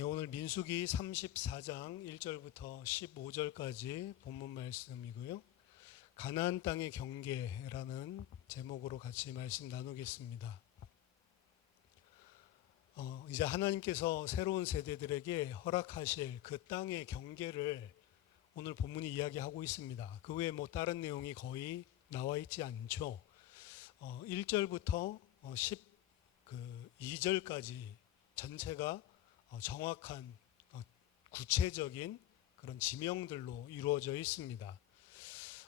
예, 오늘 민수기 34장 1절부터 15절까지 본문 말씀이고요. 가나안 땅의 경계라는 제목으로 같이 말씀 나누겠습니다. 이제 하나님께서 새로운 세대들에게 허락하실 그 땅의 경계를 오늘 본문이 이야기하고 있습니다. 그 외에 다른 내용이 거의 나와 있지 않죠. 1절부터 12절까지 전체가 정확한 구체적인 그런 지명들로 이루어져 있습니다.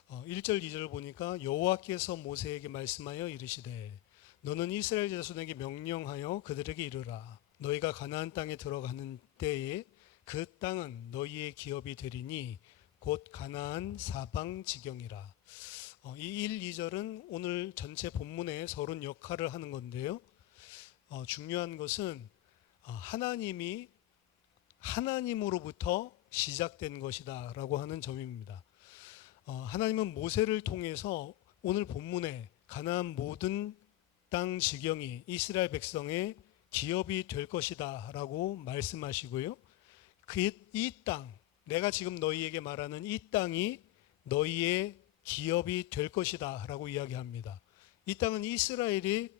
1절 2절 보니까 여호와께서 모세에게 말씀하여 이르시되 너는 이스라엘 자손에게 명령하여 그들에게 이르라 너희가 가나안 땅에 들어가는 때에 그 땅은 너희의 기업이 되리니 곧 가나안 사방 지경이라. 이 1, 2절은 오늘 전체 본문의 서론 역할을 하는 건데요. 중요한 것은 하나님이 하나님으로부터 시작된 것이다 라고 하는 점입니다. 하나님은 모세를 통해서 오늘 본문에 가나안 모든 땅 지경이 이스라엘 백성의 기업이 될 것이다 라고 말씀하시고요. 이 땅, 내가 지금 너희에게 말하는 이 땅이 너희의 기업이 될 것이다 라고 이야기합니다. 이 땅은 이스라엘이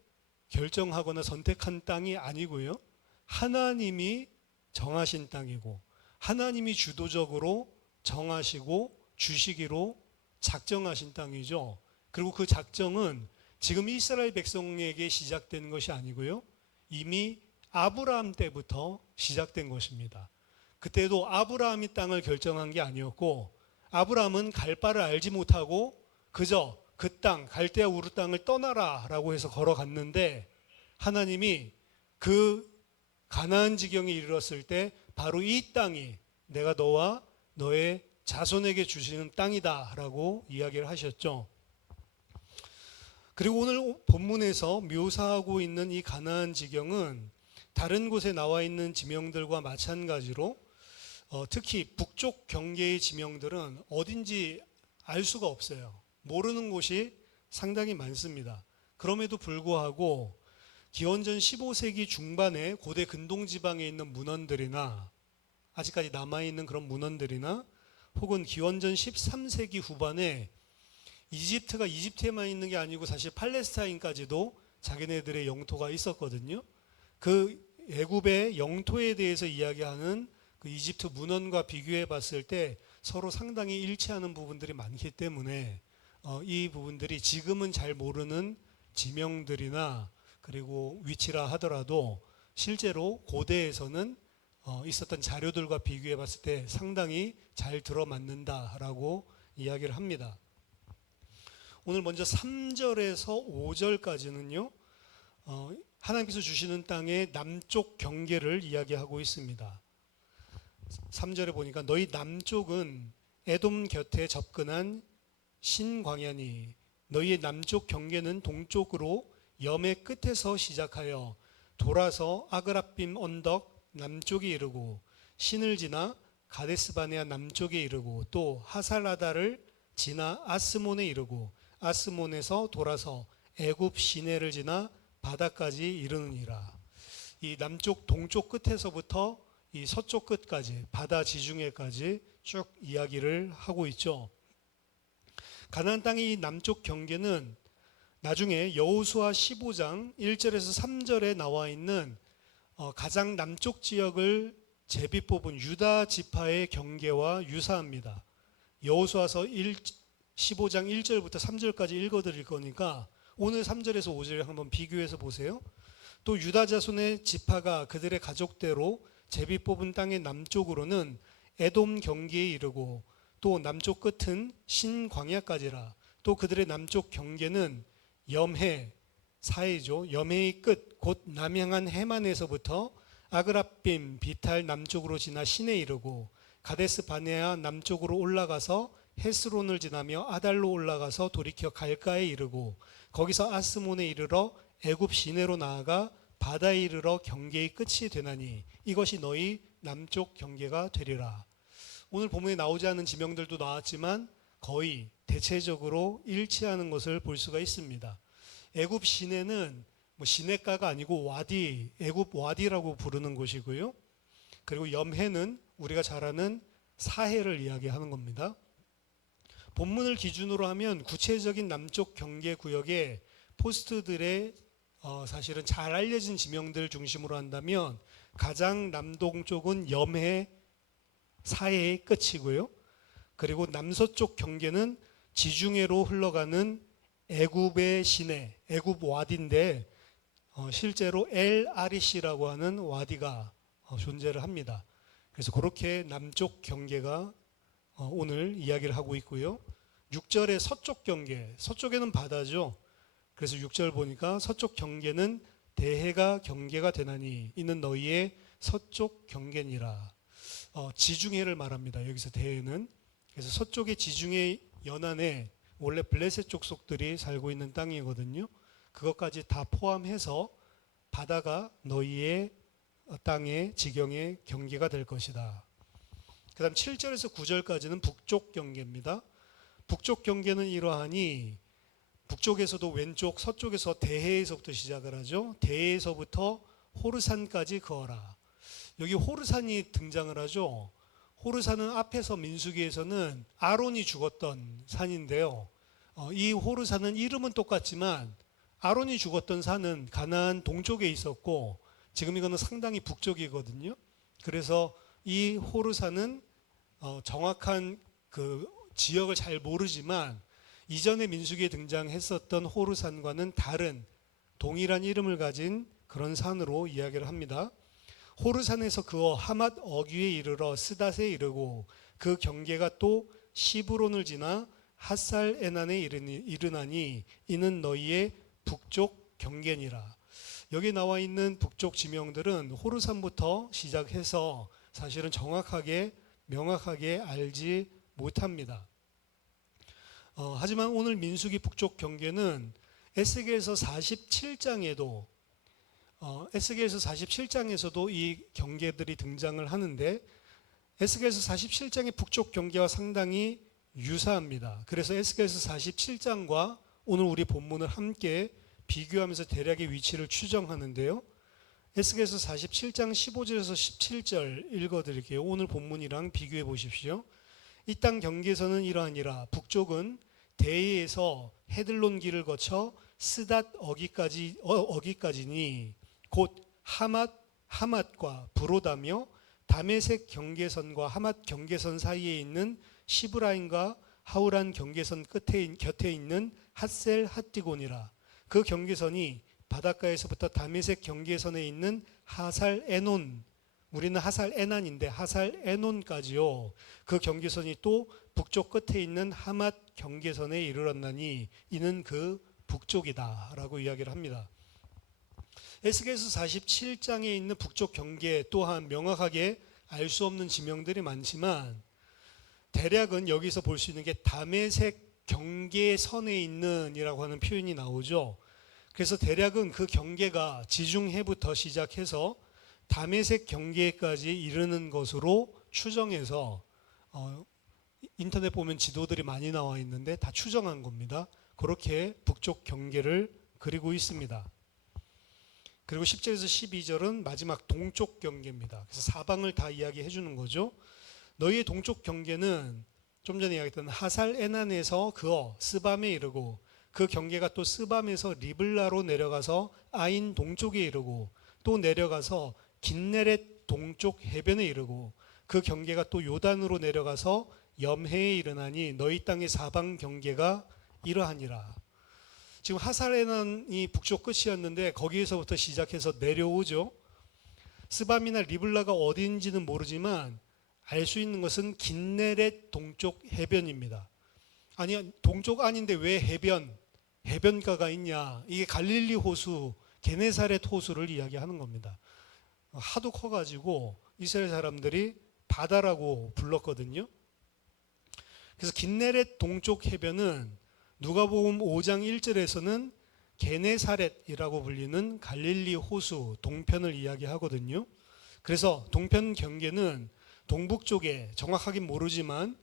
결정하거나 선택한 땅이 아니고요. 하나님이 정하신 땅이고 하나님이 주도적으로 정하시고 주시기로 작정하신 땅이죠. 그리고 그 작정은 지금 이스라엘 백성에게 시작된 것이 아니고요. 이미 아브라함 때부터 시작된 것입니다. 그때도 아브라함이 땅을 결정한 게 아니었고 아브라함은 갈 바를 알지 못하고 그저 그 땅, 갈대아 우르 땅을 떠나라 라고 해서 걸어갔는데 하나님이 그 가나안 지경에 이르렀을 때 바로 이 땅이 내가 너와 너의 자손에게 주시는 땅이다 라고 이야기를 하셨죠. 그리고 오늘 본문에서 묘사하고 있는 이 가나안 지경은 다른 곳에 나와 있는 지명들과 마찬가지로 특히 북쪽 경계의 지명들은 어딘지 알 수가 없어요. 모르는 곳이 상당히 많습니다. 그럼에도 불구하고 기원전 15세기 중반에 고대 근동지방에 있는 문헌들이나 아직까지 남아있는 그런 문헌들이나 혹은 기원전 13세기 후반에 이집트가 이집트에만 있는 게 아니고 사실 팔레스타인까지도 자기네들의 영토가 있었거든요. 그 애굽의 영토에 대해서 이야기하는 그 이집트 문헌과 비교해 봤을 때 서로 상당히 일치하는 부분들이 많기 때문에 이 부분들이 지금은 잘 모르는 지명들이나 그리고 위치라 하더라도 실제로 고대에서는 있었던 자료들과 비교해 봤을 때 상당히 잘 들어맞는다라고 이야기를 합니다. 오늘 먼저 3절에서 5절까지는요. 하나님께서 주시는 땅의 남쪽 경계를 이야기하고 있습니다. 3절에 보니까 너희 남쪽은 에돔 곁에 접근한 신광야니 너희의 남쪽 경계는 동쪽으로 염의 끝에서 시작하여 돌아서 아그라빔 언덕 남쪽에 이르고 신을 지나 가데스바네아 남쪽에 이르고 또 하살라다를 지나 아스몬에 이르고 아스몬에서 돌아서 애굽 시내를 지나 바다까지 이르느니라. 이 남쪽 동쪽 끝에서부터 이 서쪽 끝까지 바다 지중해까지 쭉 이야기를 하고 있죠. 가나안 땅의 이 남쪽 경계는 나중에 여호수아 15장 1절에서 3절에 나와 있는 가장 남쪽 지역을 제비 뽑은 유다 지파의 경계와 유사합니다. 여호수아서 15장 1절부터 3절까지 읽어드릴 거니까 오늘 3절에서 5절을 한번 비교해서 보세요. 또 유다 자손의 지파가 그들의 가족대로 제비 뽑은 땅의 남쪽으로는 에돔 경계에 이르고 또 남쪽 끝은 신광야까지라. 또 그들의 남쪽 경계는 염해 사해죠. 염해의 끝 곧 남향한 해만에서부터 아그라빔 비탈 남쪽으로 지나 신에 이르고 가데스 바네아 남쪽으로 올라가서 헤스론을 지나며 아달로 올라가서 돌이켜 갈가에 이르고 거기서 아스몬에 이르러 애굽 시내로 나아가 바다에 이르러 경계의 끝이 되나니 이것이 너희 남쪽 경계가 되리라. 오늘 본문에 나오지 않은 지명들도 나왔지만 거의 대체적으로 일치하는 것을 볼 수가 있습니다. 애굽 시내는 시내가가 아니고 와디, 애굽 와디라고 부르는 곳이고요. 그리고 염해는 우리가 잘 아는 사해를 이야기하는 겁니다. 본문을 기준으로 하면 구체적인 남쪽 경계 구역의 포스트들의 사실은 잘 알려진 지명들 중심으로 한다면 가장 남동쪽은 염해 사해의 끝이고요. 그리고 남서쪽 경계는 지중해로 흘러가는 애굽의 시내, 애굽 와디인데 실제로 엘 아리시라고 하는 와디가 존재를 합니다. 그래서 그렇게 남쪽 경계가 오늘 이야기를 하고 있고요. 6절의 서쪽 경계, 서쪽에는 바다죠. 그래서 6절 보니까 서쪽 경계는 대해가 경계가 되나니 이는 너희의 서쪽 경계니라. 지중해를 말합니다. 여기서 대해는. 그래서 서쪽의 지중해 연안에 원래 블레셋 족속들이 살고 있는 땅이거든요. 그것까지 다 포함해서 바다가 너희의 땅의 지경의 경계가 될 것이다. 그 다음 7절에서 9절까지는 북쪽 경계입니다. 북쪽 경계는 이러하니 북쪽에서도 왼쪽 서쪽에서 대해에서부터 시작을 하죠. 대해에서부터 호르산까지 그어라. 여기 호르산이 등장을 하죠. 호르산은 앞에서 민수기에서는 아론이 죽었던 산인데요. 이 호르산은 이름은 똑같지만 아론이 죽었던 산은 가나안 동쪽에 있었고 지금 이거는 상당히 북쪽이거든요. 그래서 이 호르산은 정확한 그 지역을 잘 모르지만 이전에 민수기에 등장했었던 호르산과는 다른 동일한 이름을 가진 그런 산으로 이야기를 합니다. 호르산에서 그어 하맛 어귀에 이르러 스닷에 이르고 그 경계가 또 시브론을 지나 핫살 에난에 이르나니 이는 너희의 북쪽 경계니라. 여기 나와 있는 북쪽 지명들은 호르산부터 시작해서 사실은 정확하게 명확하게 알지 못합니다. 하지만 오늘 민수기 북쪽 경계는 에스겔서 47장에도 에스겔서 47장에서도 이 경계들이 등장을 하는데 에스겔서 47장의 북쪽 경계와 상당히 유사합니다. 그래서 에스겔서 47장과 오늘 우리 본문을 함께 비교하면서 대략의 위치를 추정하는데요. 에스겔서 47장 15절에서 17절 읽어드릴게요. 오늘 본문이랑 비교해 보십시오. 이 땅 경계선은 이러하니라. 북쪽은 대해에서 헤들론 길을 거쳐 스닷 어기까지니 곧 하맛과 브로다며 다메섹 경계선과 하맛 경계선 사이에 있는 시브라인과 하우란 경계선 곁에 있는 핫셀 핫디곤이라. 그 경계선이 바닷가에서부터 다메섹 경계선에 있는 하살 에논, 우리는 하살 에난인데 하살 에논까지요. 그 경계선이 또 북쪽 끝에 있는 하맛 경계선에 이르렀나니 이는 그 북쪽이다라고 이야기를 합니다. 에스겔서 47장에 있는 북쪽 경계 또한 명확하게 알 수 없는 지명들이 많지만 대략은 여기서 볼 수 있는 게 다메섹 경계선에 있는이라고 하는 표현이 나오죠. 그래서 대략은 그 경계가 지중해부터 시작해서 다메섹 경계까지 이르는 것으로 추정해서 인터넷 보면 지도들이 많이 나와 있는데 다 추정한 겁니다. 그렇게 북쪽 경계를 그리고 있습니다. 그리고 10절에서 12절은 마지막 동쪽 경계입니다. 그래서 사방을 다 이야기해 주는 거죠. 너희의 동쪽 경계는 좀 전에 이야기했던 하살 에난에서 그어 스밤에 이르고 그 경계가 또 스밤에서 리블라로 내려가서 아인 동쪽에 이르고 또 내려가서 긴네렛 동쪽 해변에 이르고 그 경계가 또 요단으로 내려가서 염해에 이르나니 너희 땅의 사방 경계가 이러하니라. 지금 하살에난이 북쪽 끝이었는데 거기에서부터 시작해서 내려오죠. 스밤이나 리블라가 어디인지는 모르지만 알 수 있는 것은 긴네렛 동쪽 해변입니다. 아니 동쪽 아닌데 왜 해변가가 있냐. 이게 갈릴리 호수 게네사렛 호수를 이야기하는 겁니다. 하도 커가지고 이스라엘 사람들이 바다라고 불렀거든요. 그래서 긴네렛 동쪽 해변은 누가복음 5장 1절에서는 게네사렛이라고 불리는 갈릴리 호수 동편을 이야기하거든요. 그래서 동편 경계는 동북쪽에 정확하긴 모르지만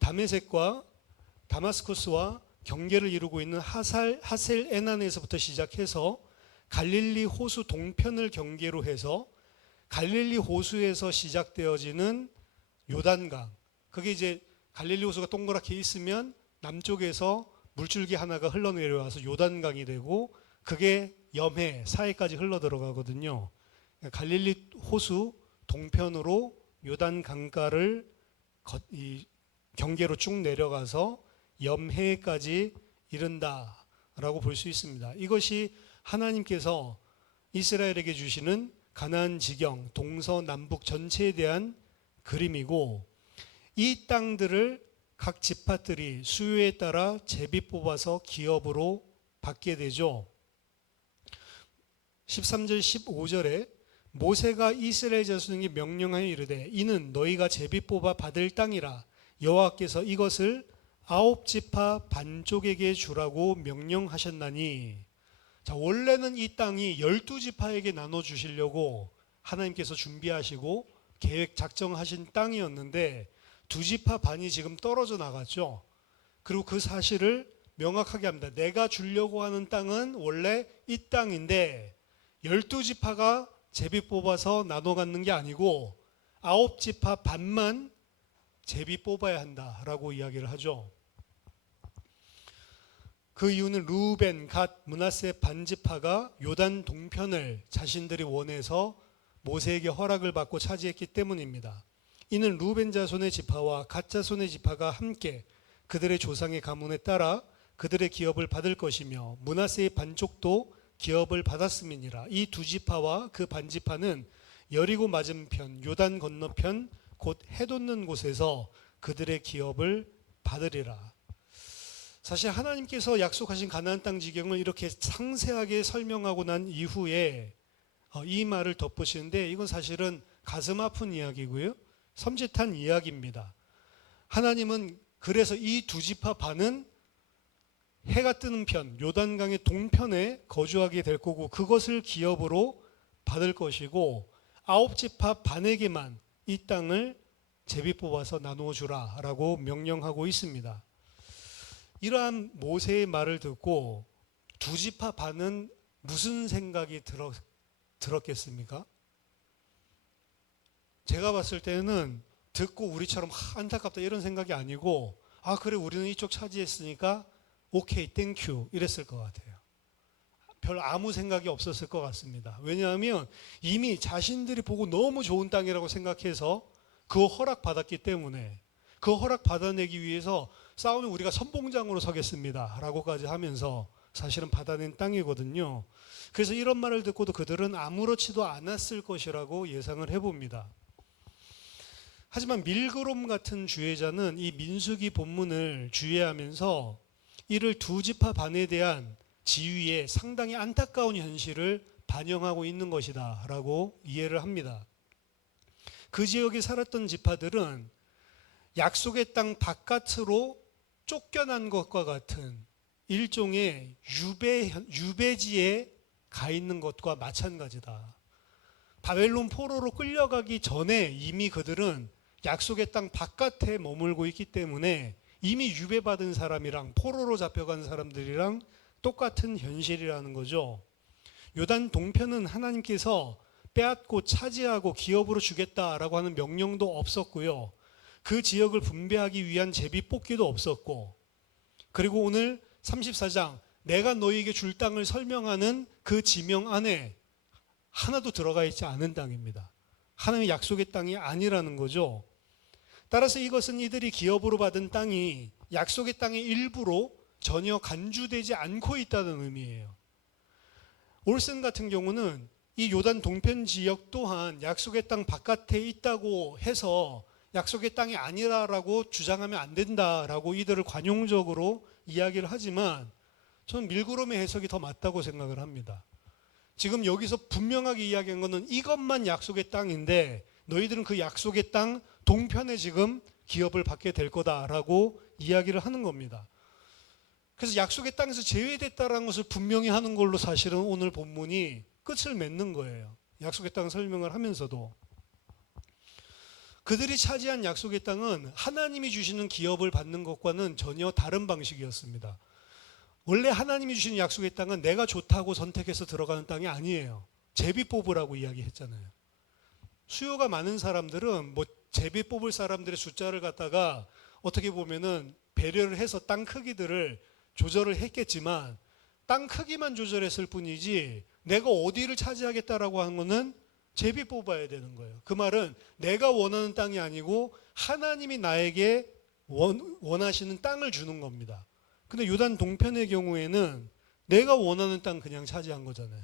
다메섹과 다마스쿠스와 경계를 이루고 있는 하셀 에난에서부터 시작해서 갈릴리 호수 동편을 경계로 해서 갈릴리 호수에서 시작되어지는 요단강, 그게 이제 갈릴리 호수가 동그랗게 있으면 남쪽에서 물줄기 하나가 흘러내려와서 요단강이 되고 그게 염해 사해까지 흘러 들어가거든요. 갈릴리 호수 동편으로 요단 강가를 이 경계로 쭉 내려가서 염해까지 이른다라고 볼 수 있습니다. 이것이 하나님께서 이스라엘에게 주시는 가나안 지경 동서남북 전체에 대한 그림이고, 이 땅들을 각 지파들이 수요에 따라 제비 뽑아서 기업으로 받게 되죠. 13절 15절에 모세가 이스라엘 자손에게 명령하여 이르되 이는 너희가 제비 뽑아 받을 땅이라 여호와께서 이것을 9지파 반족에게 주라고 명령하셨나니. 자, 원래는 이 땅이 12지파에게 나눠 주시려고 하나님께서 준비하시고 계획 작정하신 땅이었는데 2지파 반이 지금 떨어져 나갔죠. 그리고 그 사실을 명확하게 합니다. 내가 주려고 하는 땅은 원래 이 땅인데 12지파가 제비 뽑아서 나눠 갖는 게 아니고 9지파 반만 제비 뽑아야 한다라고 이야기를 하죠. 그 이유는 루벤, 갓, 므낫세 반지파가 요단 동편을 자신들이 원해서 모세에게 허락을 받고 차지했기 때문입니다. 이는 루벤 자손의 지파와 갓 자손의 지파가 함께 그들의 조상의 가문에 따라 그들의 기업을 받을 것이며 므낫세의 반족도 기업을 받았음이니라. 이 2지파와 그 반지파는 여리고 맞은편 요단 건너편 곧 해돋는 곳에서 그들의 기업을 받으리라. 사실 하나님께서 약속하신 가나안 땅 지경을 이렇게 상세하게 설명하고 난 이후에 이 말을 덧붙이는데 이건 사실은 가슴 아픈 이야기고요, 섬찟한 이야기입니다. 하나님은 그래서 이 2지파 반은 해가 뜨는 편 요단강의 동편에 거주하게 될 거고 그것을 기업으로 받을 것이고 9지파 반에게만 이 땅을 제비 뽑아서 나누어 주라라고 명령하고 있습니다. 이러한 모세의 말을 듣고 2지파 반은 무슨 생각이 들었겠습니까? 제가 봤을 때는 듣고 우리처럼 안타깝다 이런 생각이 아니고, 아 그래 우리는 이쪽 차지했으니까 오케이 땡큐 이랬을 것 같아요. 별 아무 생각이 없었을 것 같습니다. 왜냐하면 이미 자신들이 보고 너무 좋은 땅이라고 생각해서 그 허락 받았기 때문에 그 허락 받아내기 위해서 싸우면 우리가 선봉장으로 서겠습니다 라고까지 하면서 사실은 받아낸 땅이거든요. 그래서 이런 말을 듣고도 그들은 아무렇지도 않았을 것이라고 예상을 해봅니다. 하지만 밀그롬 같은 주혜자는 이 민수기 본문을 주의하면서 이를 2지파 반에 대한 지위에 상당히 안타까운 현실을 반영하고 있는 것이다 라고 이해를 합니다. 그 지역에 살았던 지파들은 약속의 땅 바깥으로 쫓겨난 것과 같은 일종의 유배지에 가 있는 것과 마찬가지다. 바벨론 포로로 끌려가기 전에 이미 그들은 약속의 땅 바깥에 머물고 있기 때문에 이미 유배받은 사람이랑 포로로 잡혀간 사람들이랑 똑같은 현실이라는 거죠. 요단 동편은 하나님께서 빼앗고 차지하고 기업으로 주겠다라고 하는 명령도 없었고요. 그 지역을 분배하기 위한 제비 뽑기도 없었고, 그리고 오늘 34장 내가 너희에게 줄 땅을 설명하는 그 지명 안에 하나도 들어가 있지 않은 땅입니다. 하나님의 약속의 땅이 아니라는 거죠. 따라서 이것은 이들이 기업으로 받은 땅이 약속의 땅의 일부로 전혀 간주되지 않고 있다는 의미예요. 올슨 같은 경우는 이 요단 동편 지역 또한 약속의 땅 바깥에 있다고 해서 약속의 땅이 아니라라고 주장하면 안 된다라고 이들을 관용적으로 이야기를 하지만 저는 밀그롬의 해석이 더 맞다고 생각을 합니다. 지금 여기서 분명하게 이야기한 것은 이것만 약속의 땅인데 너희들은 그 약속의 땅 동편에 지금 기업을 받게 될 거다라고 이야기를 하는 겁니다. 그래서 약속의 땅에서 제외됐다라는 것을 분명히 하는 걸로 사실은 오늘 본문이 끝을 맺는 거예요. 약속의 땅 설명을 하면서도 그들이 차지한 약속의 땅은 하나님이 주시는 기업을 받는 것과는 전혀 다른 방식이었습니다. 원래 하나님이 주시는 약속의 땅은 내가 좋다고 선택해서 들어가는 땅이 아니에요. 제비 뽑으라고 이야기했잖아요. 수요가 많은 사람들은 뭐 제비 뽑을 사람들의 숫자를 갖다가 어떻게 보면은 배려를 해서 땅 크기들을 조절을 했겠지만 땅 크기만 조절했을 뿐이지 내가 어디를 차지하겠다라고 하는 거는 제비 뽑아야 되는 거예요. 그 말은 내가 원하는 땅이 아니고 하나님이 나에게 원하시는 땅을 주는 겁니다. 근데 요단 동편의 경우에는 내가 원하는 땅 그냥 차지한 거잖아요.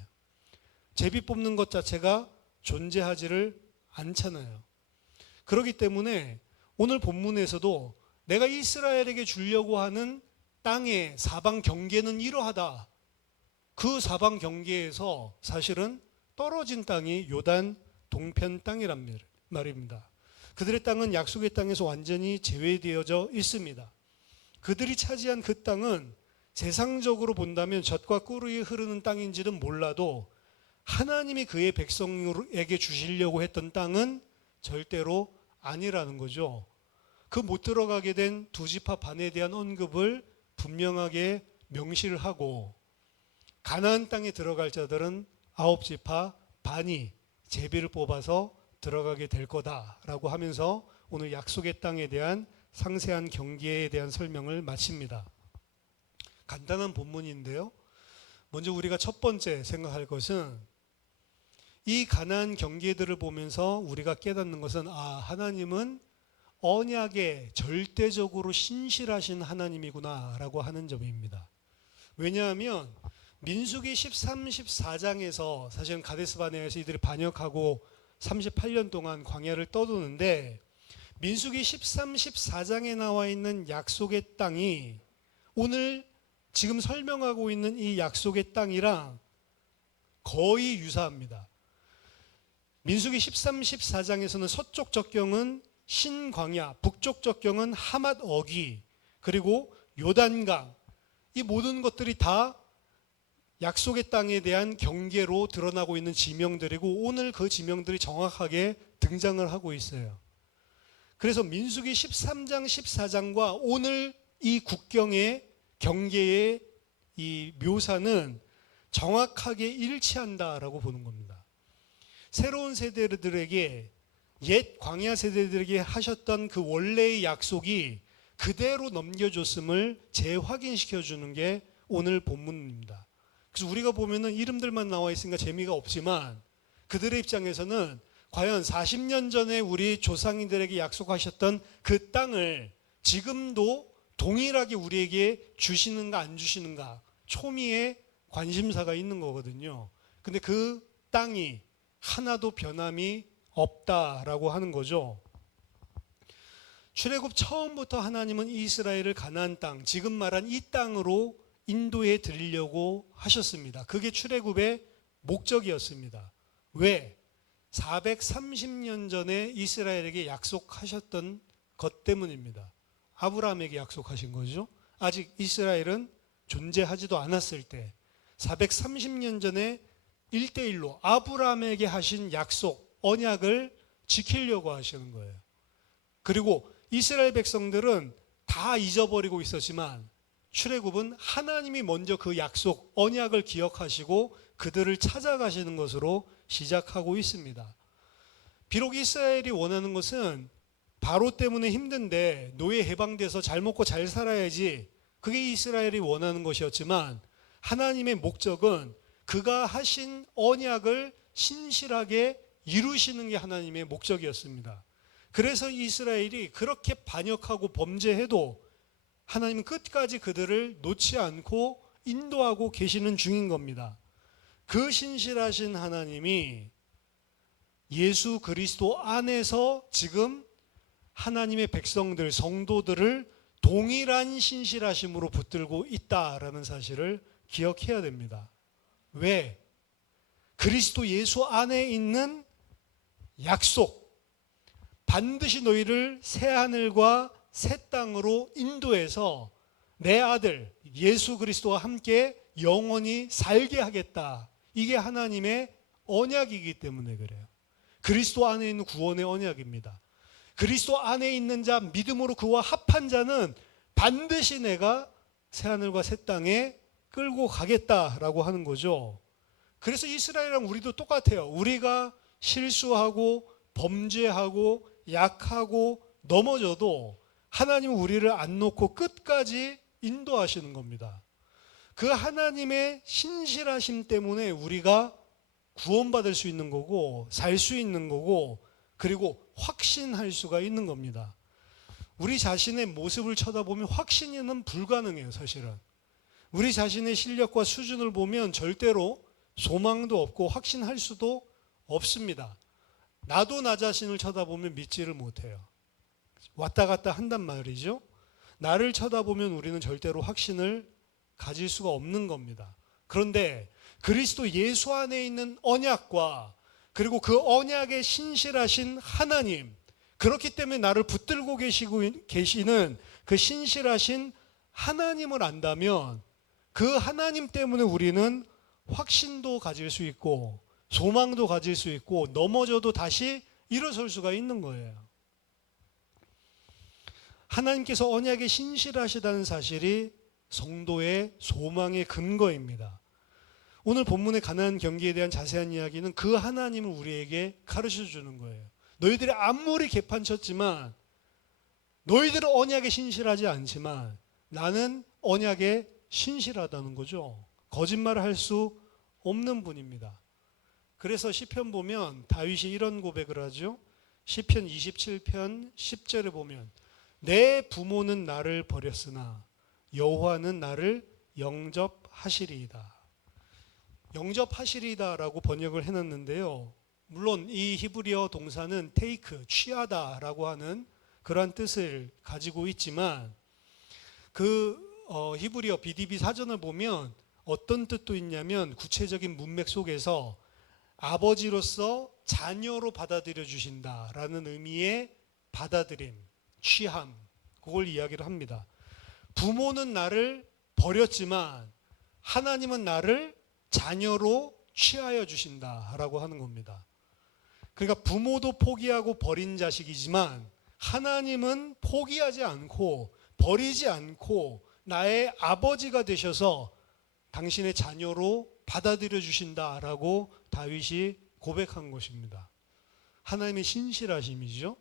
제비 뽑는 것 자체가 존재하지를 않잖아요. 그렇기 때문에 오늘 본문에서도 내가 이스라엘에게 주려고 하는 땅의 사방 경계는 이러하다. 그 사방 경계에서 사실은 떨어진 땅이 요단 동편 땅이란 말입니다. 그들의 땅은 약속의 땅에서 완전히 제외되어져 있습니다. 그들이 차지한 그 땅은 세상적으로 본다면 젖과 꿀이 흐르는 땅인지는 몰라도 하나님이 그의 백성에게 주시려고 했던 땅은 절대로 아니라는 거죠. 그 못 들어가게 된 두 지파 반에 대한 언급을 분명하게 명시를 하고 가나안 땅에 들어갈 자들은 9지파 반이 제비를 뽑아서 들어가게 될 거다라고 하면서 오늘 약속의 땅에 대한 상세한 경계에 대한 설명을 마칩니다. 간단한 본문인데요. 먼저 우리가 첫 번째 생각할 것은 이 가나안 경계들을 보면서 우리가 깨닫는 것은 하나님은 언약에 절대적으로 신실하신 하나님이구나라고 하는 점입니다. 왜냐하면 민수기 13, 14장에서 사실은 가데스바네아에서 이들이 반역하고 38년 동안 광야를 떠도는데 민수기 13, 14장에 나와 있는 약속의 땅이 오늘 지금 설명하고 있는 이 약속의 땅이랑 거의 유사합니다. 민수기 13, 14장에서는 서쪽 적경은 신광야, 북쪽 적경은 하맛 어기, 그리고 요단강, 이 모든 것들이 다 약속의 땅에 대한 경계로 드러나고 있는 지명들이고 오늘 그 지명들이 정확하게 등장을 하고 있어요. 그래서 민수기 13장, 14장과 오늘 이 국경의 경계의 이 묘사는 정확하게 일치한다라고 보는 겁니다. 새로운 세대들에게 옛 광야 세대들에게 하셨던 그 원래의 약속이 그대로 넘겨줬음을 재확인시켜 주는 게 오늘 본문입니다. 그래서 우리가 보면은 이름들만 나와 있으니까 재미가 없지만 그들의 입장에서는 과연 40년 전에 우리 조상님들에게 약속하셨던 그 땅을 지금도 동일하게 우리에게 주시는가 안 주시는가 초미의 관심사가 있는 거거든요. 근데 그 땅이 하나도 변함이 없다라고 하는 거죠. 출애굽 처음부터 하나님은 이스라엘을 가나안 땅, 지금 말한 이 땅으로 인도해 드리려고 하셨습니다. 그게 출애굽의 목적이었습니다. 왜? 430년 전에 이스라엘에게 약속하셨던 것 때문입니다. 아브라함에게 약속하신 거죠. 아직 이스라엘은 존재하지도 않았을 때 430년 전에 1대1로 아브라함에게 하신 약속, 언약을 지키려고 하시는 거예요. 그리고 이스라엘 백성들은 다 잊어버리고 있었지만 출애굽은 하나님이 먼저 그 약속, 언약을 기억하시고 그들을 찾아가시는 것으로 시작하고 있습니다. 비록 이스라엘이 원하는 것은 바로 때문에 힘든데 노예 해방돼서 잘 먹고 잘 살아야지, 그게 이스라엘이 원하는 것이었지만 하나님의 목적은 그가 하신 언약을 신실하게 이루시는 게 하나님의 목적이었습니다. 그래서 이스라엘이 그렇게 반역하고 범죄해도 하나님은 끝까지 그들을 놓지 않고 인도하고 계시는 중인 겁니다. 그 신실하신 하나님이 예수 그리스도 안에서 지금 하나님의 백성들, 성도들을 동일한 신실하심으로 붙들고 있다라는 사실을 기억해야 됩니다. 왜? 그리스도 예수 안에 있는 약속, 반드시 너희를 새 하늘과 새 땅으로 인도해서 내 아들 예수 그리스도와 함께 영원히 살게 하겠다. 이게 하나님의 언약이기 때문에 그래요. 그리스도 안에 있는 구원의 언약입니다. 그리스도 안에 있는 자, 믿음으로 그와 합한 자는 반드시 내가 새 하늘과 새 땅에 끌고 가겠다라고 하는 거죠. 그래서 이스라엘이랑 우리도 똑같아요. 우리가 실수하고 범죄하고 약하고 넘어져도 하나님은 우리를 안 놓고 끝까지 인도하시는 겁니다. 그 하나님의 신실하심 때문에 우리가 구원받을 수 있는 거고 살 수 있는 거고 그리고 확신할 수가 있는 겁니다. 우리 자신의 모습을 쳐다보면 확신은 불가능해요, 사실은. 우리 자신의 실력과 수준을 보면 절대로 소망도 없고 확신할 수도 없습니다. 나도 나 자신을 쳐다보면 믿지를 못해요. 왔다 갔다 한단 말이죠. 나를 쳐다보면 우리는 절대로 확신을 가질 수가 없는 겁니다. 그런데 그리스도 예수 안에 있는 언약과 그리고 그 언약에 신실하신 하나님, 그렇기 때문에 나를 붙들고 계시는 그 신실하신 하나님을 안다면 그 하나님 때문에 우리는 확신도 가질 수 있고 소망도 가질 수 있고 넘어져도 다시 일어설 수가 있는 거예요. 하나님께서 언약에 신실하시다는 사실이 성도의 소망의 근거입니다. 오늘 본문의 가나안 경기에 대한 자세한 이야기는 그 하나님을 우리에게 가르쳐 주는 거예요. 너희들이 아무리 개판쳤지만 너희들은 언약에 신실하지 않지만 나는 언약에 신실하다는 거죠. 거짓말을 할 수 없는 분입니다. 그래서 시편 보면 다윗이 이런 고백을 하죠. 시편 27편 10절에 보면 내 부모는 나를 버렸으나 여호와는 나를 영접하시리이다. 영접하시리이다라고 번역을 해놨는데요. 물론 이 히브리어 동사는 take, 취하다라고 하는 그러한 뜻을 가지고 있지만 그 히브리어 BDB 사전을 보면 어떤 뜻도 있냐면 구체적인 문맥 속에서 아버지로서 자녀로 받아들여 주신다라는 의미의 받아들임, 취함, 그걸 이야기를 합니다. 부모는 나를 버렸지만 하나님은 나를 자녀로 취하여 주신다라고 하는 겁니다. 그러니까 부모도 포기하고 버린 자식이지만 하나님은 포기하지 않고 버리지 않고 나의 아버지가 되셔서 당신의 자녀로 받아들여 주신다라고 다윗이 고백한 것입니다. 하나님의 신실하심이죠.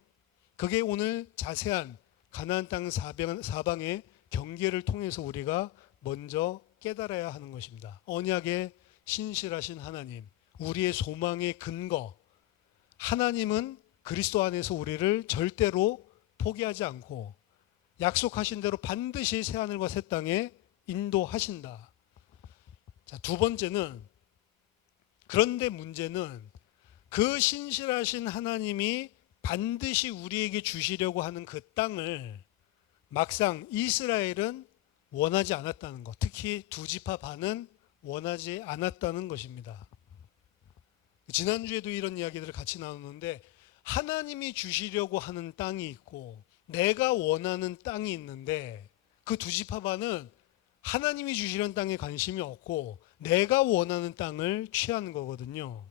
그게 오늘 자세한 가나안 땅 사방의 경계를 통해서 우리가 먼저 깨달아야 하는 것입니다. 언약의 신실하신 하나님, 우리의 소망의 근거. 하나님은 그리스도 안에서 우리를 절대로 포기하지 않고 약속하신 대로 반드시 새하늘과 새 땅에 인도하신다. 자, 두 번째는, 그런데 문제는 그 신실하신 하나님이 반드시 우리에게 주시려고 하는 그 땅을 막상 이스라엘은 원하지 않았다는 것, 특히 두 지파 반은 원하지 않았다는 것입니다. 지난주에도 이런 이야기들을 같이 나눴는데 하나님이 주시려고 하는 땅이 있고 내가 원하는 땅이 있는데 그 두 지파 반은 하나님이 주시려는 땅에 관심이 없고 내가 원하는 땅을 취하는 거거든요.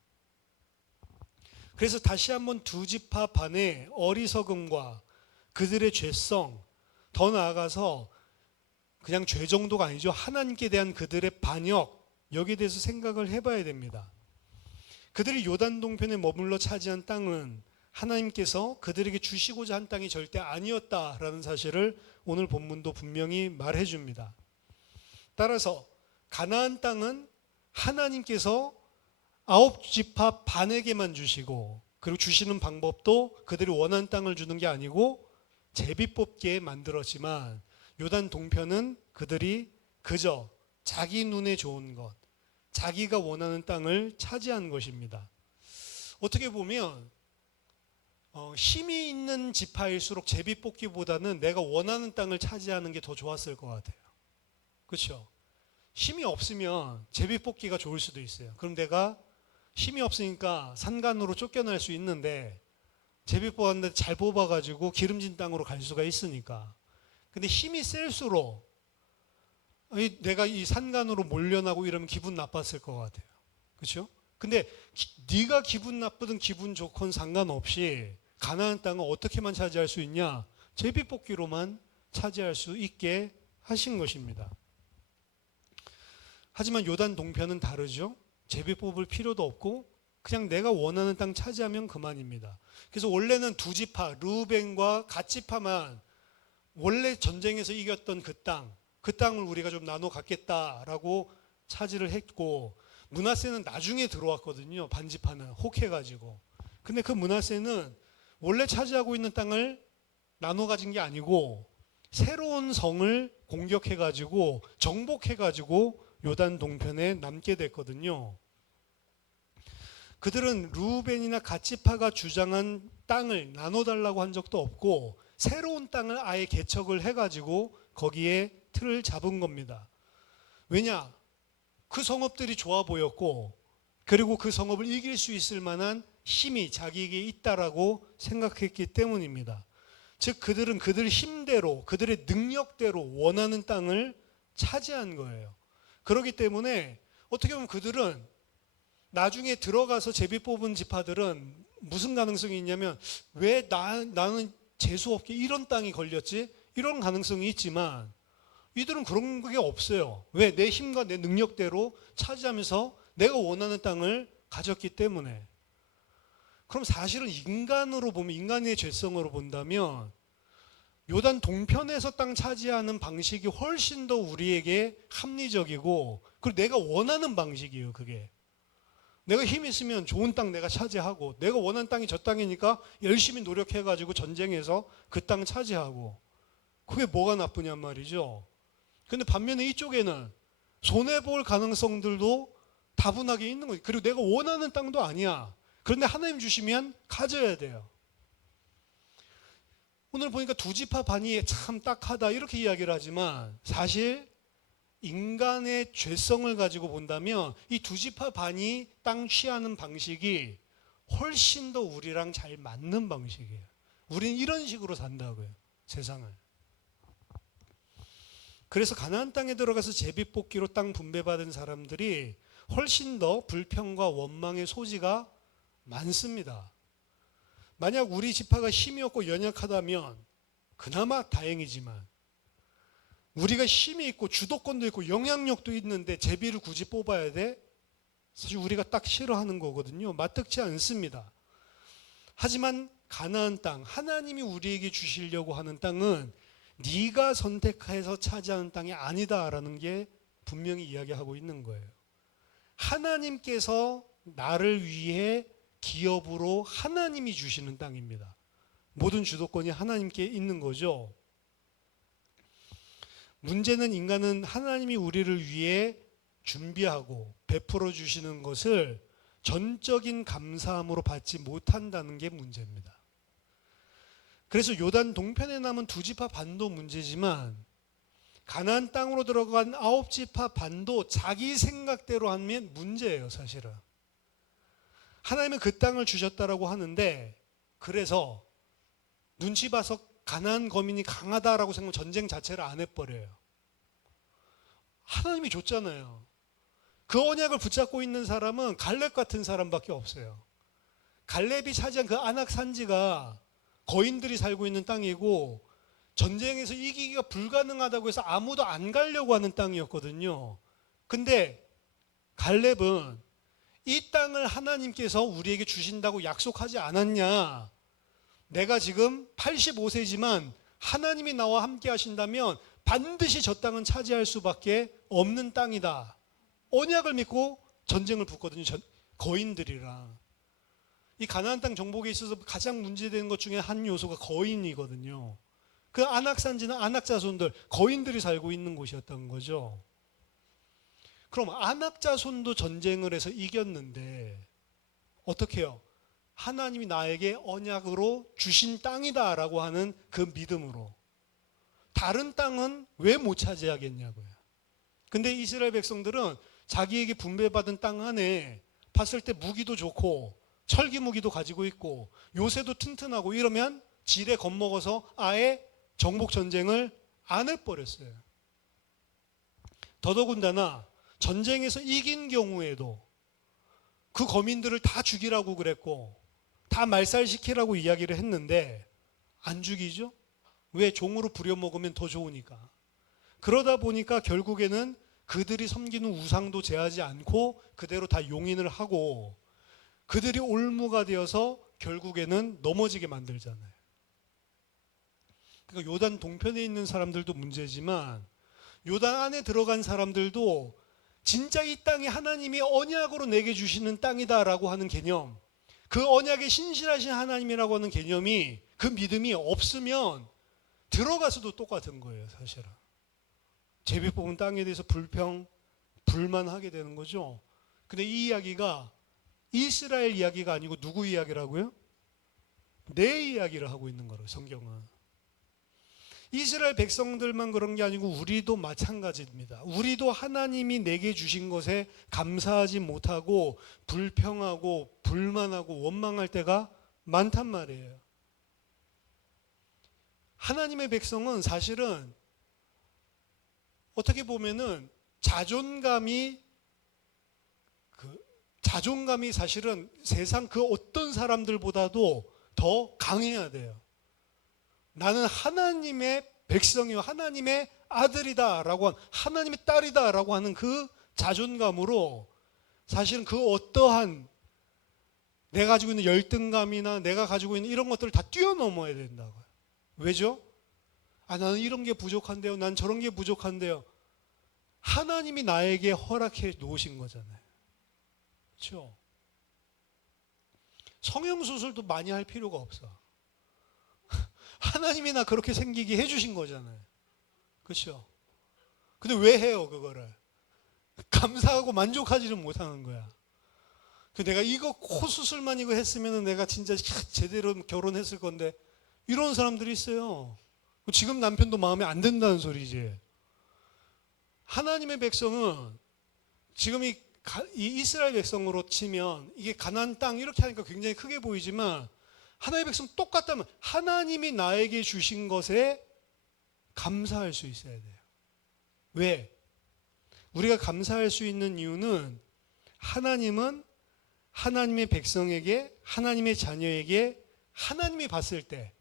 그래서 다시 한번 두 지파 반의 어리석음과 그들의 죄성, 더 나아가서 그냥 죄 정도가 아니죠. 하나님께 대한 그들의 반역, 여기에 대해서 생각을 해봐야 됩니다. 그들이 요단 동편에 머물러 차지한 땅은 하나님께서 그들에게 주시고자 한 땅이 절대 아니었다라는 사실을 오늘 본문도 분명히 말해줍니다. 따라서 가나안 땅은 하나님께서 9지파 반에게만 주시고 그리고 주시는 방법도 그들이 원하는 땅을 주는 게 아니고 제비 뽑기에 만들었지만 요단 동편은 그들이 그저 자기 눈에 좋은 것, 자기가 원하는 땅을 차지한 것입니다. 어떻게 보면 힘이 있는 지파일수록 제비 뽑기보다는 내가 원하는 땅을 차지하는 게 더 좋았을 것 같아요. 그렇죠? 힘이 없으면 제비 뽑기가 좋을 수도 있어요. 그럼 내가 힘이 없으니까 산간으로 쫓겨날 수 있는데 제비 뽑았는데 잘 뽑아가지고 기름진 땅으로 갈 수가 있으니까. 근데 힘이 셀수록 내가 이 산간으로 몰려나고 이러면 기분 나빴을 것 같아요. 그렇죠? 근데 네가 기분 나쁘든 기분 좋건 상관없이 가나안 땅을 어떻게만 차지할 수 있냐? 제비 뽑기로만 차지할 수 있게 하신 것입니다. 하지만 요단 동편은 다르죠. 제비 뽑을 필요도 없고 그냥 내가 원하는 땅 차지하면 그만입니다. 그래서 원래는 두 지파 르우벤과 갓 지파만 원래 전쟁에서 이겼던 그 땅을 우리가 좀 나눠 갖겠다라고 차지를 했고, 므낫세는 나중에 들어왔거든요. 반지파는 혹해가지고. 근데 그 므낫세는 원래 차지하고 있는 땅을 나눠 가진 게 아니고 새로운 성을 공격해가지고 정복해가지고 요단 동편에 남게 됐거든요. 그들은 르우벤이나 갓 지파가 주장한 땅을 나눠달라고 한 적도 없고 새로운 땅을 아예 개척을 해가지고 거기에 틀을 잡은 겁니다. 왜냐? 그 성읍들이 좋아 보였고, 그리고 그 성읍을 이길 수 있을 만한 힘이 자기에게 있다라고 생각했기 때문입니다. 즉 그들은 그들 힘대로, 그들의 능력대로 원하는 땅을 차지한 거예요. 그렇기 때문에 어떻게 보면 그들은 나중에 들어가서 제비 뽑은 지파들은 무슨 가능성이 있냐면, 왜 나는 재수없게 이런 땅이 걸렸지? 이런 가능성이 있지만 이들은 그런 게 없어요. 왜? 내 힘과 내 능력대로 차지하면서 내가 원하는 땅을 가졌기 때문에. 그럼 사실은 인간으로 보면, 인간의 죄성으로 본다면 요단 동편에서 땅 차지하는 방식이 훨씬 더 우리에게 합리적이고, 그리고 내가 원하는 방식이에요. 그게 내가 힘 있으면 좋은 땅 내가 차지하고, 내가 원하는 땅이 저 땅이니까 열심히 노력해가지고 전쟁해서 그 땅 차지하고, 그게 뭐가 나쁘냔 말이죠. 근데 반면에 이쪽에는 손해볼 가능성들도 다분하게 있는 거예요. 그리고 내가 원하는 땅도 아니야. 그런데 하나님 주시면 가져야 돼요. 오늘 보니까 두 지파 반이 참 딱하다 이렇게 이야기를 하지만, 사실 인간의 죄성을 가지고 본다면 이 두 지파 반이 땅 취하는 방식이 훨씬 더 우리랑 잘 맞는 방식이에요. 우리는 이런 식으로 산다고요, 세상을. 그래서 가나안 땅에 들어가서 제비 뽑기로 땅 분배받은 사람들이 훨씬 더 불평과 원망의 소지가 많습니다. 만약 우리 지파가 힘이 없고 연약하다면 그나마 다행이지만, 우리가 힘이 있고 주도권도 있고 영향력도 있는데 제비를 굳이 뽑아야 돼? 사실 우리가 딱 싫어하는 거거든요. 마땅치 않습니다. 하지만 가나안 땅, 하나님이 우리에게 주시려고 하는 땅은 네가 선택해서 차지하는 땅이 아니다라는 게 분명히 이야기하고 있는 거예요. 하나님께서 나를 위해 기업으로 하나님이 주시는 땅입니다. 모든 주도권이 하나님께 있는 거죠. 문제는 인간은 하나님이 우리를 위해 준비하고 베풀어 주시는 것을 전적인 감사함으로 받지 못한다는 게 문제입니다. 그래서 요단 동편에 남은 두 지파 반도 문제지만, 가나안 땅으로 들어간 9지파 반도 자기 생각대로 하면 문제예요. 사실은 하나님은 그 땅을 주셨다라고 하는데, 그래서 눈치 봐서 가나안 거민이 강하다라고 생각하면 전쟁 자체를 안 해버려요. 하나님이 줬잖아요. 그 언약을 붙잡고 있는 사람은 갈렙 같은 사람밖에 없어요. 갈렙이 차지한 그 아낙 산지가 거인들이 살고 있는 땅이고, 전쟁에서 이기기가 불가능하다고 해서 아무도 안 가려고 하는 땅이었거든요. 근데 갈렙은 이 땅을 하나님께서 우리에게 주신다고 약속하지 않았냐? 내가 지금 85세지만 하나님이 나와 함께 하신다면 반드시 저 땅은 차지할 수밖에 없는 땅이다. 언약을 믿고 전쟁을 붙거든요. 거인들이랑. 이 가나안 땅 정복에 있어서 가장 문제되는 것 중에 한 요소가 거인이거든요. 그 아낙산지는 아낙 자손들, 거인들이 살고 있는 곳이었던 거죠. 그럼 아낙 자손도 전쟁을 해서 이겼는데 어떻게 해요? 하나님이 나에게 언약으로 주신 땅이다라고 하는 그 믿음으로. 다른 땅은 왜 못 차지하겠냐고요. 근데 이스라엘 백성들은 자기에게 분배받은 땅 안에 봤을 때 무기도 좋고 철기 무기도 가지고 있고 요새도 튼튼하고 이러면 지레 겁먹어서 아예 정복 전쟁을 안 해버렸어요. 더더군다나 전쟁에서 이긴 경우에도 그 거민들을 다 죽이라고 그랬고 다 말살시키라고 이야기를 했는데 안 죽이죠? 왜? 종으로 부려먹으면 더 좋으니까. 그러다 보니까 결국에는 그들이 섬기는 우상도 제하지 않고 그대로 다 용인을 하고, 그들이 올무가 되어서 결국에는 넘어지게 만들잖아요. 그러니까 요단 동편에 있는 사람들도 문제지만 요단 안에 들어간 사람들도 진짜 이 땅이 하나님이 언약으로 내게 주시는 땅이다라고 하는 개념, 그 언약에 신실하신 하나님이라고 하는 개념이, 그 믿음이 없으면 들어가서도 똑같은 거예요, 사실은. 제비 뽑은 땅에 대해서 불만하게 되는 거죠. 근데 이 이야기가 이스라엘 이야기가 아니고 누구 이야기라고요? 내 이야기를 하고 있는 거라고, 성경은. 이스라엘 백성들만 그런 게 아니고 우리도 마찬가지입니다. 우리도 하나님이 내게 주신 것에 감사하지 못하고 불평하고 불만하고 원망할 때가 많단 말이에요. 하나님의 백성은 사실은 어떻게 보면은 자존감이 사실은 세상 그 어떤 사람들보다도 더 강해야 돼요. 나는 하나님의 백성이요, 하나님의 아들이다라고 하는, 하나님의 딸이다라고 하는 그 자존감으로 사실은 그 어떠한 내가 가지고 있는 열등감이나 내가 가지고 있는 이런 것들을 다 뛰어넘어야 된다고요. 왜죠? 나는 이런 게 부족한데요, 난 저런 게 부족한데요. 하나님이 나에게 허락해 놓으신 거잖아요. 그렇죠? 성형수술도 많이 할 필요가 없어. 하나님이 나 그렇게 생기게 해주신 거잖아요. 그렇죠? 근데 왜 해요, 그거를? 감사하고 만족하지는 못하는 거야. 내가 이거 코 수술만 이거 했으면 내가 진짜 제대로 결혼했을 건데, 이런 사람들이 있어요. 지금 남편도 마음에 안 든다는 소리지. 하나님의 백성은 지금 이 이스라엘 백성으로 치면 이게 가나안 땅 이렇게 하니까 굉장히 크게 보이지만, 하나님의 백성 똑같다면 하나님이 나에게 주신 것에 감사할 수 있어야 돼요. 왜? 우리가 감사할 수 있는 이유는 하나님은 하나님의 백성에게, 하나님의 자녀에게 하나님이 봤을 때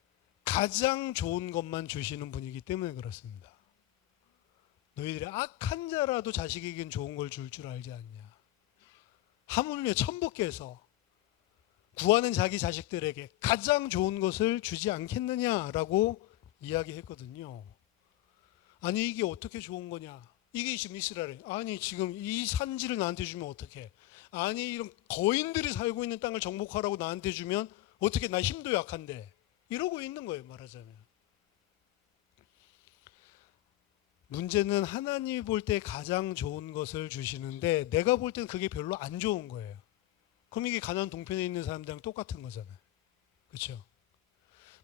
가장 좋은 것만 주시는 분이기 때문에 그렇습니다. 너희들이 악한 자라도 자식에겐 좋은 걸 줄 줄 알지 않냐. 하물며 천부께서 구하는 자기 자식들에게 가장 좋은 것을 주지 않겠느냐라고 이야기했거든요. 아니 이게 어떻게 좋은 거냐. 이게 지금 이스라엘, 아니 지금 이 산지를 나한테 주면 어떡해. 아니 이런 거인들이 살고 있는 땅을 정복하라고 나한테 주면 어떻게, 나 힘도 약한데. 이러고 있는 거예요, 말하자면. 문제는 하나님이 볼 때 가장 좋은 것을 주시는데 내가 볼 때는 그게 별로 안 좋은 거예요. 그럼 이게 가나안 동편에 있는 사람들이랑 똑같은 거잖아요. 그렇죠?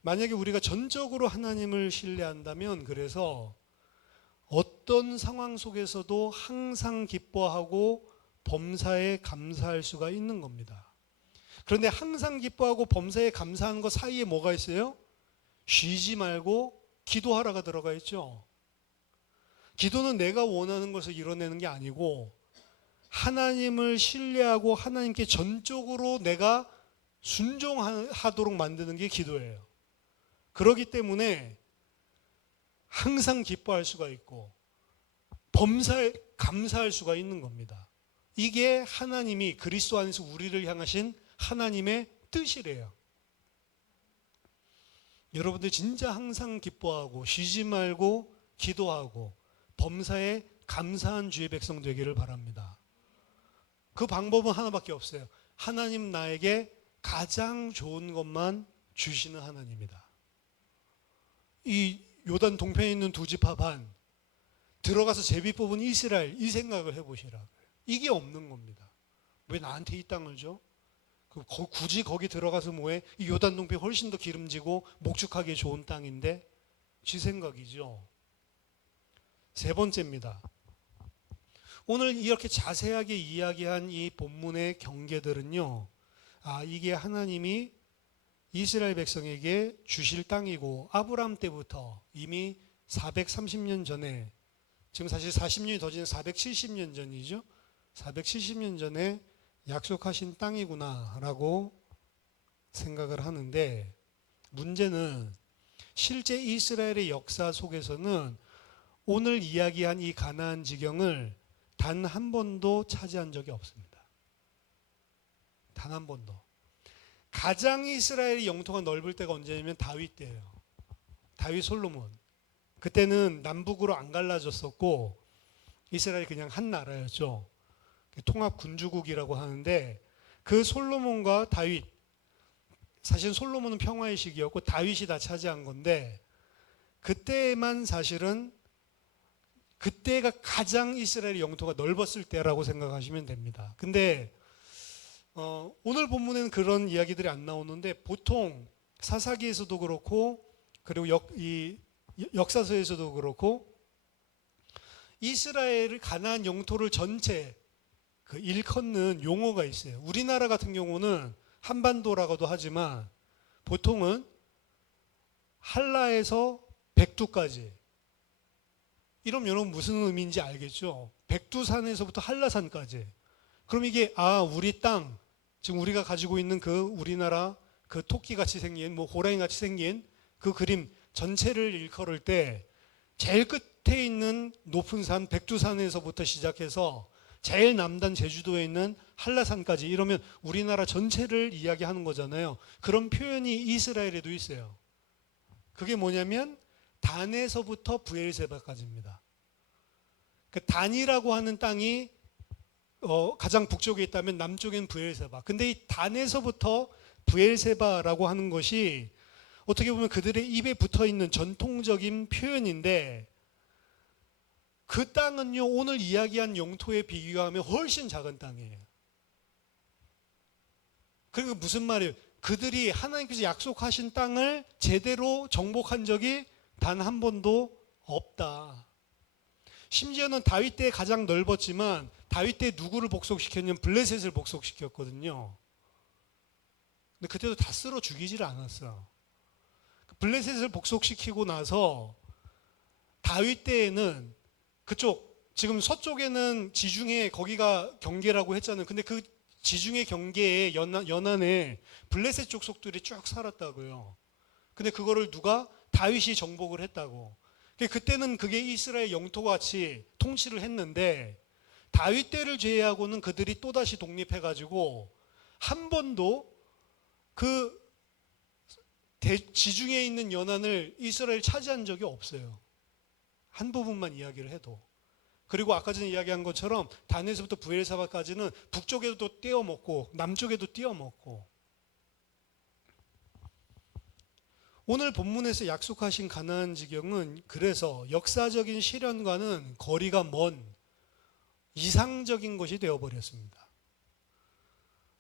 만약에 우리가 전적으로 하나님을 신뢰한다면, 그래서 어떤 상황 속에서도 항상 기뻐하고 범사에 감사할 수가 있는 겁니다. 그런데 항상 기뻐하고 범사에 감사하는 것 사이에 뭐가 있어요? 쉬지 말고 기도하라가 들어가 있죠. 기도는 내가 원하는 것을 이뤄내는 게 아니고 하나님을 신뢰하고 하나님께 전적으로 내가 순종하도록 만드는 게 기도예요. 그렇기 때문에 항상 기뻐할 수가 있고 범사에 감사할 수가 있는 겁니다. 이게 하나님이 그리스도 안에서 우리를 향하신 하나님의 뜻이래요. 여러분들 진짜 항상 기뻐하고 쉬지 말고 기도하고 범사에 감사한 주의 백성 되기를 바랍니다. 그 방법은 하나밖에 없어요. 하나님 나에게 가장 좋은 것만 주시는 하나님이다. 이 요단 동편에 있는 두 지파 반 들어가서 제비 뽑은 이스라엘, 이 생각을 해보시라고요. 이게 없는 겁니다. 왜 나한테 이 땅을 줘? 굳이 거기 들어가서 뭐해? 이 요단 동편이 훨씬 더 기름지고 목축하기 좋은 땅인데, 지 생각이죠. 세 번째입니다. 오늘 이렇게 자세하게 이야기한 이 본문의 경계들은요, 이게 하나님이 이스라엘 백성에게 주실 땅이고 아브라함 때부터 이미 430년 전에, 지금 사실 40년이 더 지난 470년 전이죠. 470년 전에 약속하신 땅이구나라고 생각을 하는데, 문제는 실제 이스라엘의 역사 속에서는 오늘 이야기한 이 가나안 지경을 단 한 번도 차지한 적이 없습니다. 단 한 번도. 가장 이스라엘의 영토가 넓을 때가 언제냐면 다윗 때예요. 다윗 솔로몬. 그때는 남북으로 안 갈라졌었고 이스라엘이 그냥 한 나라였죠. 통합 군주국이라고 하는데 그 솔로몬과 다윗, 사실 솔로몬은 평화의 시기였고 다윗이 다 차지한 건데 그때만 사실은 그때가 가장 이스라엘의 영토가 넓었을 때라고 생각하시면 됩니다. 근데 오늘 본문에는 그런 이야기들이 안 나오는데 보통 사사기에서도 그렇고 그리고 역사서에서도 그렇고 이스라엘을 가나안 영토를 전체 일컫는 용어가 있어요. 우리나라 같은 경우는 한반도라고도 하지만 보통은 한라에서 백두까지. 이러면 여러분 무슨 의미인지 알겠죠? 백두산에서부터 한라산까지. 그럼 이게 우리 땅, 지금 우리가 가지고 있는 그 우리나라 그 토끼같이 생긴 호랑이같이 생긴 그 그림 전체를 일컬을 때 제일 끝에 있는 높은 산 백두산에서부터 시작해서 제일 남단 제주도에 있는 한라산까지 이러면 우리나라 전체를 이야기하는 거잖아요. 그런 표현이 이스라엘에도 있어요. 그게 뭐냐면 단에서부터 브엘세바까지입니다. 그 단이라고 하는 땅이 가장 북쪽에 있다면 남쪽엔 브엘세바. 근데 이 단에서부터 브엘세바라고 하는 것이 어떻게 보면 그들의 입에 붙어 있는 전통적인 표현인데 그 땅은요 오늘 이야기한 영토에 비교하면 훨씬 작은 땅이에요. 그리고 무슨 말이에요? 그들이 하나님께서 약속하신 땅을 제대로 정복한 적이 단 한 번도 없다. 심지어는 다윗 때 가장 넓었지만 다윗 때 누구를 복속시켰냐면 블레셋을 복속시켰거든요. 근데 그때도 다 쓸어 죽이질 않았어요. 블레셋을 복속시키고 나서 다윗 때에는 그쪽 지금 서쪽에는 지중해 거기가 경계라고 했잖아요. 근데 그 지중해 경계의 연안에 블레셋 족속들이 쭉 살았다고요. 근데 그거를 누가 다윗이 정복을 했다고. 그때는 그게 이스라엘 영토같이 통치를 했는데 다윗 때를 제외하고는 그들이 또다시 독립해가지고 한 번도 그 지중해에 있는 연안을 이스라엘 차지한 적이 없어요. 한 부분만 이야기를 해도. 그리고 아까 전에 이야기한 것처럼 단에서부터 브엘사바까지는 북쪽에도 떼어먹고 남쪽에도 떼어먹고. 오늘 본문에서 약속하신 가나안 지경은 그래서 역사적인 실현과는 거리가 먼 이상적인 것이 되어버렸습니다.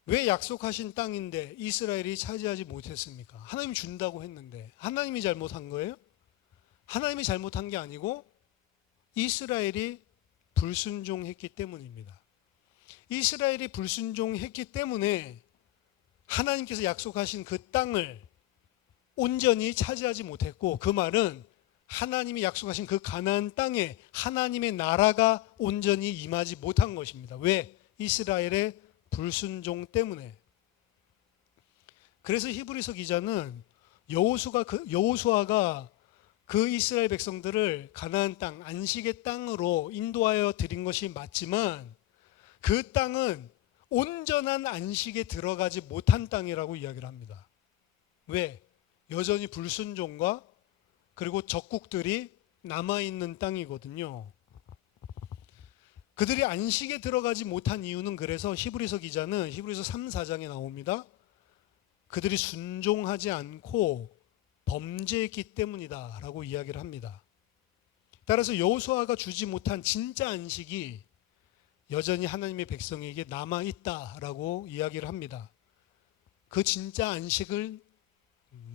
왜 약속하신 땅인데 이스라엘이 차지하지 못했습니까? 하나님이 준다고 했는데 하나님이 잘못한 거예요? 하나님이 잘못한 게 아니고 이스라엘이 불순종했기 때문입니다. 이스라엘이 불순종했기 때문에 하나님께서 약속하신 그 땅을 온전히 차지하지 못했고, 그 말은 하나님이 약속하신 그 가나안 땅에 하나님의 나라가 온전히 임하지 못한 것입니다. 왜? 이스라엘의 불순종 때문에. 그래서 히브리서 기자는 여호수아가 그 이스라엘 백성들을 가나안 땅, 안식의 땅으로 인도하여 드린 것이 맞지만 그 땅은 온전한 안식에 들어가지 못한 땅이라고 이야기를 합니다. 왜? 여전히 불순종과 그리고 적국들이 남아있는 땅이거든요. 그들이 안식에 들어가지 못한 이유는 그래서 히브리서 기자는 히브리서 3, 4장에 나옵니다. 그들이 순종하지 않고 범죄했기 때문이다 라고 이야기를 합니다. 따라서 여호수아가 주지 못한 진짜 안식이 여전히 하나님의 백성에게 남아있다라고 이야기를 합니다. 그 진짜 안식을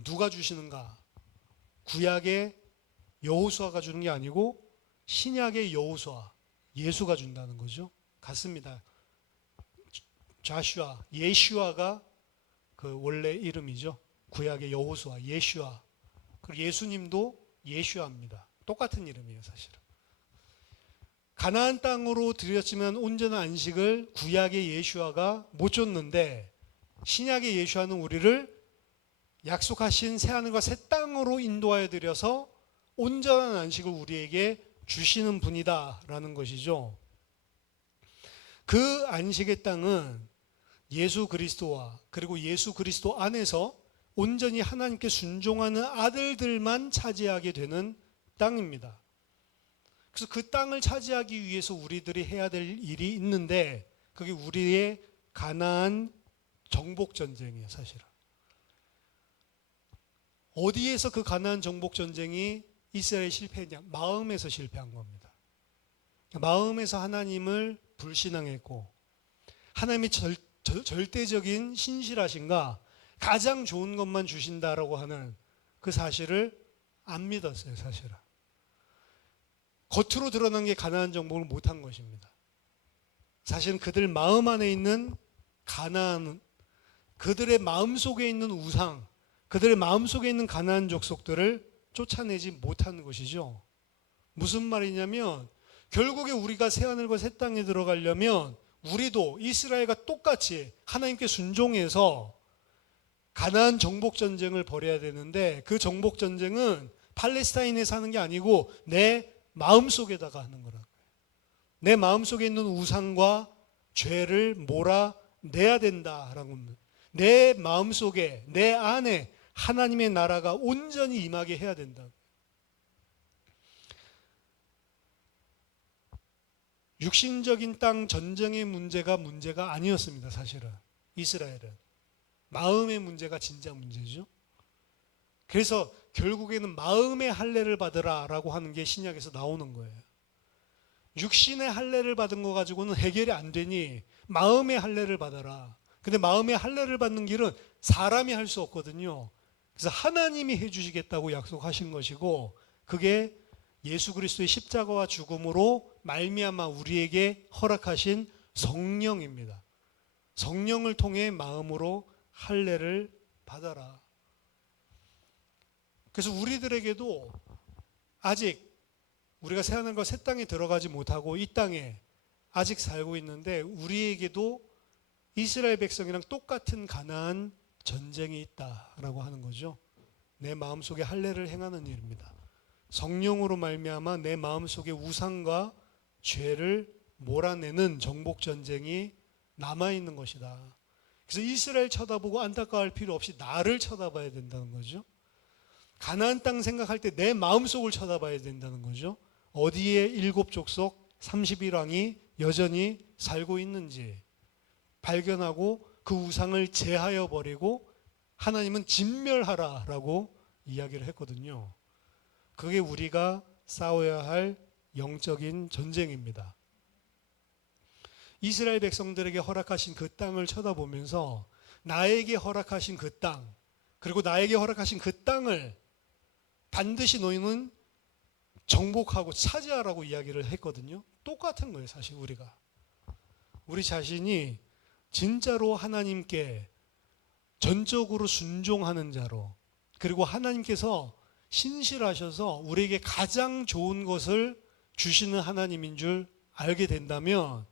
누가 주시는가? 구약의 여호수아가 주는 게 아니고 신약의 여호수아, 예수가 준다는 거죠. 같습니다. 좌슈아, 예슈아가 그 원래 이름이죠. 구약의 여호수아, 예슈아. 그리고 예수님도 예슈아입니다. 똑같은 이름이에요, 사실은. 가나안 땅으로 들였지만 온전한 안식을 구약의 예슈아가 못 줬는데 신약의 예슈아는 우리를 약속하신 새하늘과 새 땅으로 인도하여 드려서 온전한 안식을 우리에게 주시는 분이다라는 것이죠. 그 안식의 땅은 예수 그리스도와 그리고 예수 그리스도 안에서 온전히 하나님께 순종하는 아들들만 차지하게 되는 땅입니다. 그래서 그 땅을 차지하기 위해서 우리들이 해야 될 일이 있는데 그게 우리의 가나안 정복 전쟁이에요, 사실은. 어디에서 그 가나안 정복 전쟁이 이스라엘이 실패했냐? 마음에서 실패한 겁니다. 마음에서 하나님을 불신앙했고 하나님이 절대적인 신실하신가 가장 좋은 것만 주신다라고 하는 그 사실을 안 믿었어요, 사실은. 겉으로 드러난 게 가나안 정복을 못한 것입니다. 사실은 그들 마음 안에 있는 가나안, 그들의 마음 속에 있는 우상, 그들의 마음 속에 있는 가나안 족속들을 쫓아내지 못한 것이죠. 무슨 말이냐면 결국에 우리가 새하늘과 새 땅에 들어가려면 우리도 이스라엘과 똑같이 하나님께 순종해서 가나안 정복 전쟁을 벌여야 되는데 그 정복 전쟁은 팔레스타인에 사는 게 아니고 내 마음속에다가 하는 거라고요. 내 마음속에 있는 우상과 죄를 몰아내야 된다라고 합니다. 내 마음속에 내 안에 하나님의 나라가 온전히 임하게 해야 된다. 육신적인 땅 전쟁의 문제가 아니었습니다. 사실은 이스라엘은 마음의 문제가 진짜 문제죠. 그래서 결국에는 마음의 할례를 받으라라고 하는 게 신약에서 나오는 거예요. 육신의 할례를 받은 거 가지고는 해결이 안 되니 마음의 할례를 받아라. 근데 마음의 할례를 받는 길은 사람이 할 수 없거든요. 그래서 하나님이 해주시겠다고 약속하신 것이고 그게 예수 그리스도의 십자가와 죽음으로 말미암아 우리에게 허락하신 성령입니다. 성령을 통해 마음으로 할례를 받아라. 그래서 우리들에게도 아직 우리가 새하늘과 새 땅에 들어가지 못하고 이 땅에 아직 살고 있는데 우리에게도 이스라엘 백성이랑 똑같은 가나안 전쟁이 있다라고 하는 거죠. 내 마음속에 할례를 행하는 일입니다. 성령으로 말미암아 내 마음속에 우상과 죄를 몰아내는 정복 전쟁이 남아있는 것이다. 그래서 이스라엘 쳐다보고 안타까워할 필요 없이 나를 쳐다봐야 된다는 거죠. 가나안 땅 생각할 때 내 마음속을 쳐다봐야 된다는 거죠. 어디에 일곱 족속 31왕이 여전히 살고 있는지 발견하고 그 우상을 제하여 버리고 하나님은 진멸하라라고 이야기를 했거든요. 그게 우리가 싸워야 할 영적인 전쟁입니다. 이스라엘 백성들에게 허락하신 그 땅을 쳐다보면서 나에게 허락하신 그 땅, 그리고 나에게 허락하신 그 땅을 반드시 너희는 정복하고 차지하라고 이야기를 했거든요. 똑같은 거예요, 사실 우리가. 우리 자신이 진짜로 하나님께 전적으로 순종하는 자로, 그리고 하나님께서 신실하셔서 우리에게 가장 좋은 것을 주시는 하나님인 줄 알게 된다면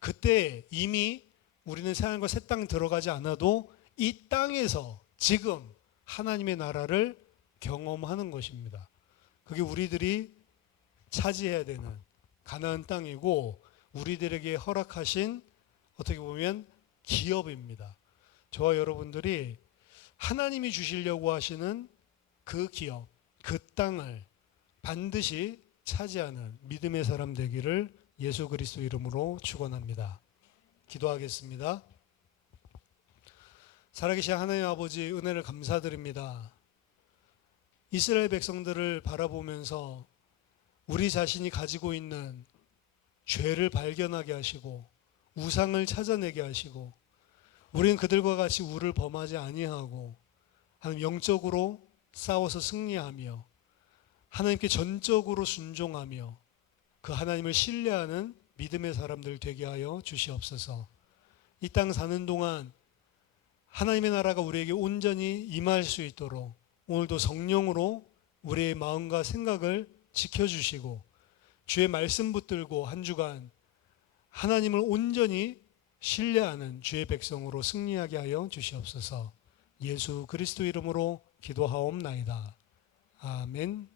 그때 이미 우리는 새하늘과 새 땅 들어가지 않아도 이 땅에서 지금 하나님의 나라를 경험하는 것입니다. 그게 우리들이 차지해야 되는 가나안 땅이고 우리들에게 허락하신 어떻게 보면 기업입니다. 저와 여러분들이 하나님이 주시려고 하시는 그 기업, 그 땅을 반드시 차지하는 믿음의 사람 되기를 예수 그리스도 이름으로 축원합니다. 기도하겠습니다. 살아계신 하나님 아버지, 은혜를 감사드립니다. 이스라엘 백성들을 바라보면서 우리 자신이 가지고 있는 죄를 발견하게 하시고 우상을 찾아내게 하시고 우리는 그들과 같이 우를 범하지 아니하고 하나님 영적으로 싸워서 승리하며 하나님께 전적으로 순종하며 그 하나님을 신뢰하는 믿음의 사람들 되게 하여 주시옵소서. 이 땅 사는 동안 하나님의 나라가 우리에게 온전히 임할 수 있도록 오늘도 성령으로 우리의 마음과 생각을 지켜주시고 주의 말씀 붙들고 한 주간 하나님을 온전히 신뢰하는 주의 백성으로 승리하게 하여 주시옵소서. 예수 그리스도 이름으로 기도하옵나이다. 아멘.